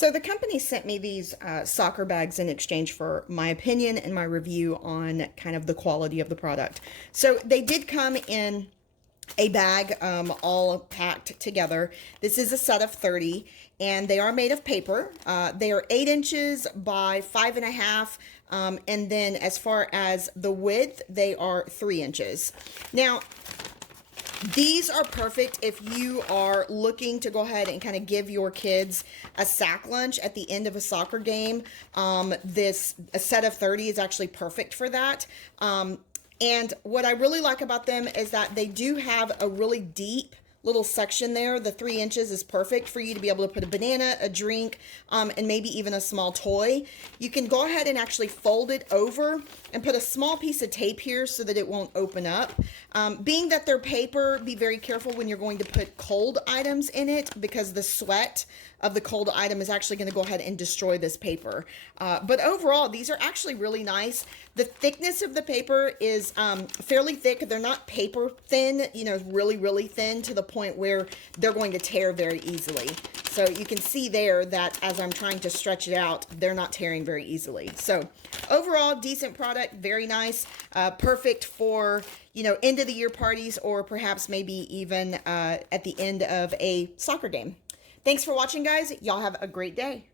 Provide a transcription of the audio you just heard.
So the company sent me these soccer bags in exchange for my opinion and my review on kind of the quality of the product. So they did come in a bag, all packed together. This is a set of 30, and they are made of paper. They are 8 inches by 5.5, and then as far as the width, they are 3 inches. Now, these are perfect if you are looking to go ahead and kind of give your kids a sack lunch at the end of a soccer game. A set of 30 is actually perfect for that. And what I really like about them is that they do have a really deep little section there. The 3 inches is perfect for you to be able to put a banana, a drink, and maybe even a small toy. You can go ahead and actually fold it over and put a small piece of tape here so that it won't open up. Being that they're paper, be very careful when you're going to put cold items in it, because the sweat of the cold item is actually going to go ahead and destroy this paper. But overall, these are actually really nice. The thickness of the paper is fairly thick. They're not paper thin, you know, really, really thin to the point where they're going to tear very easily. So you can see there that as I'm trying to stretch it out, they're not tearing very easily. So overall, decent product, very nice, perfect for, you know, end of the year parties, or perhaps maybe even at the end of a soccer game. Thanks for watching, guys. Y'all have a great day.